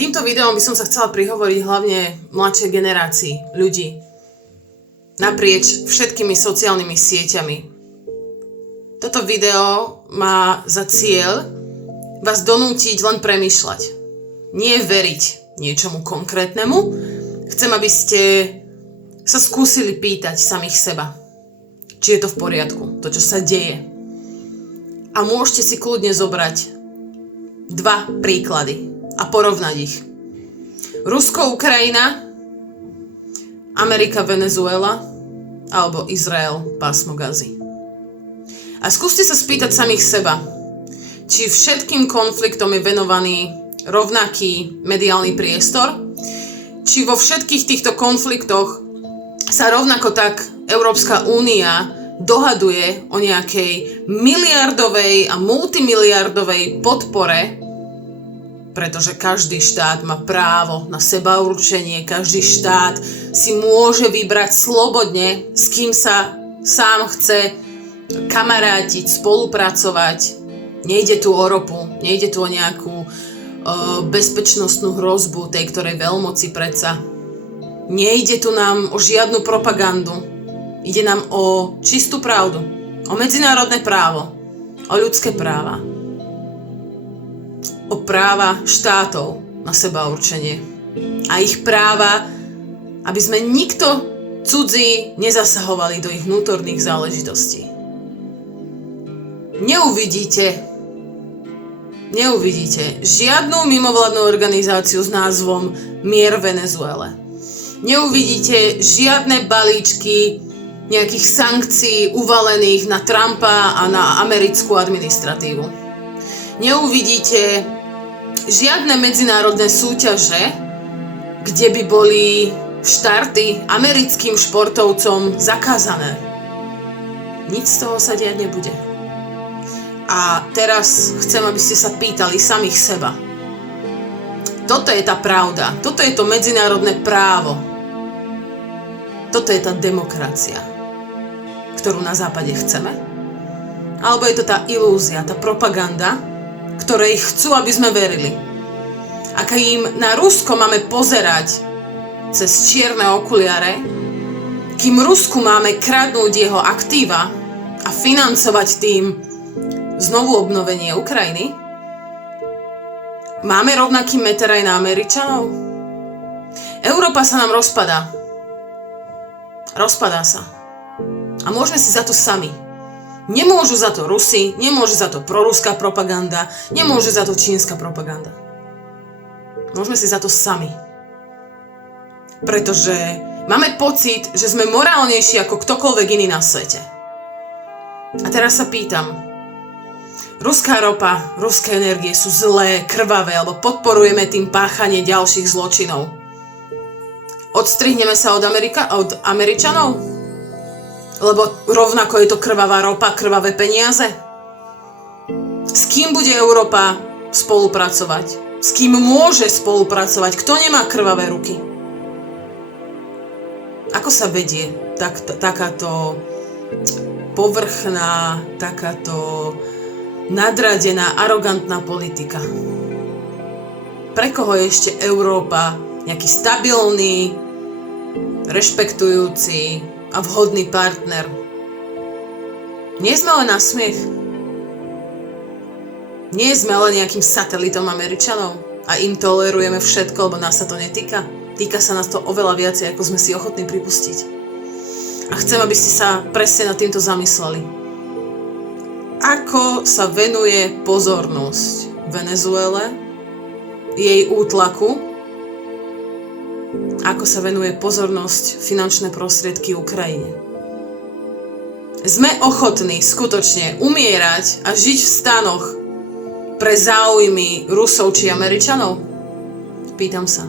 Týmto videom by som sa chcela prihovoriť hlavne mladšej generácii ľudí naprieč všetkými sociálnymi sieťami. Toto video má za cieľ vás donútiť len premýšľať. Nie veriť niečomu konkrétnemu. Chcem, aby ste sa skúsili pýtať samých seba, či je to v poriadku, to, čo sa deje. A môžete si kľudne zobrať dva príklady a porovnať ich. Rusko-Ukrajina, Amerika-Venezuela alebo Izrael-pásmo Gazy. A skúste sa spýtať samých seba, či všetkým konfliktom je venovaný rovnaký mediálny priestor, či vo všetkých týchto konfliktoch sa rovnako tak Európska únia dohaduje o nejakej miliardovej a multimiliardovej podpore, pretože každý štát má právo na sebaurčenie, každý štát si môže vybrať slobodne, s kým sa sám chce kamarátiť, spolupracovať. Nejde tu o ropu, nejde tu o nejakú bezpečnostnú hrozbu tej ktorej veľmoci predsa. Nejde tu nám o žiadnu propagandu. Ide nám o čistú pravdu, o medzinárodné právo, o ľudské práva, o práva štátov na sebaurčenie a ich práva, aby sme nikto cudzí nezasahovali do ich vnútorných záležitostí. Neuvidíte žiadnu mimovládnu organizáciu s názvom Mier v Venezuele. Neuvidíte žiadne balíčky nejakých sankcií uvalených na Trumpa a na americkú administratívu. Neuvidíte žiadne medzinárodné súťaže, kde by boli štarty americkým športovcom zakázané. Nic z toho sa diať nebude. A teraz chcem, aby ste sa pýtali samých seba. Toto je tá pravda, toto je to medzinárodné právo. Toto je tá demokracia, ktorú na západe chceme? Alebo je to tá ilúzia, tá propaganda, ktorej chcú, aby sme verili? A kým na Rusko máme pozerať cez čierne okuliare, kým Rusku máme kradnúť jeho aktíva a financovať tým znovu obnovenie Ukrajiny, máme rovnaký meter aj na Američanov? Európa sa nám rozpadá. Rozpadá sa. A môžeme si za to sami. Nemôžu za to Rusi, nemôže za to proruská propaganda, nemôže za to čínska propaganda. Môžeme si za to sami. Pretože máme pocit, že sme morálnejší ako ktokoľvek iný na svete. A teraz sa pýtam, ruská ropa, ruské energie sú zlé, krvavé, alebo podporujeme tým páchanie ďalších zločinov? Odstrihneme sa od Američanov? Lebo rovnako je to krvavá ropa, krvavé peniaze? S kým bude Európa spolupracovať? S kým môže spolupracovať? Kto nemá krvavé ruky? Ako sa vedie takáto povrchná, takáto nadradená, arogantná politika? Pre koho je ešte Európa nejaký stabilný, rešpektujúci a vhodný partner? Nie sme len na smiech. Nie sme len nejakým satelitom Američanov a im tolerujeme všetko, lebo nás sa to netýka. Týka sa nás to oveľa viacej, ako sme si ochotní pripustiť. A chcem, aby ste sa presne nad týmto zamysleli. Ako sa venuje pozornosť Venezuele, jej útlaku, ako sa venuje pozornosť finančné prostriedky Ukrajine. Sme ochotní skutočne umierať a žiť v stanoch pre záujmy Rusov či Američanov? Pýtam sa.